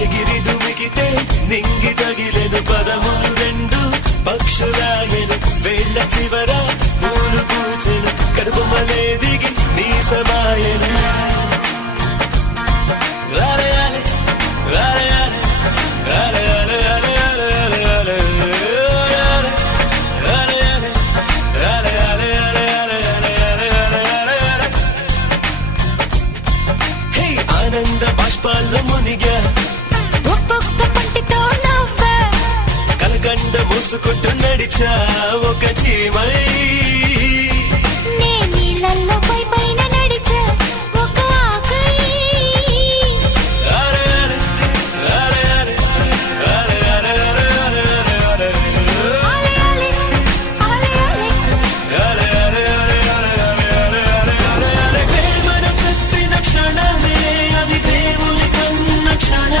ఎగిరి దుమికితే నింగి తగిలెను పదములు రెండు పక్షురాయను వేళ్ల చివర పూలు పూచెను కడుపు మలే దిగి నీ సమాయను ఆనంద బాష్పాల్లో మునిగా ఒక్కొక్క పంటితో నవ్వా కలకండ మూసుకుంటూ నడిచా ఒక చీమై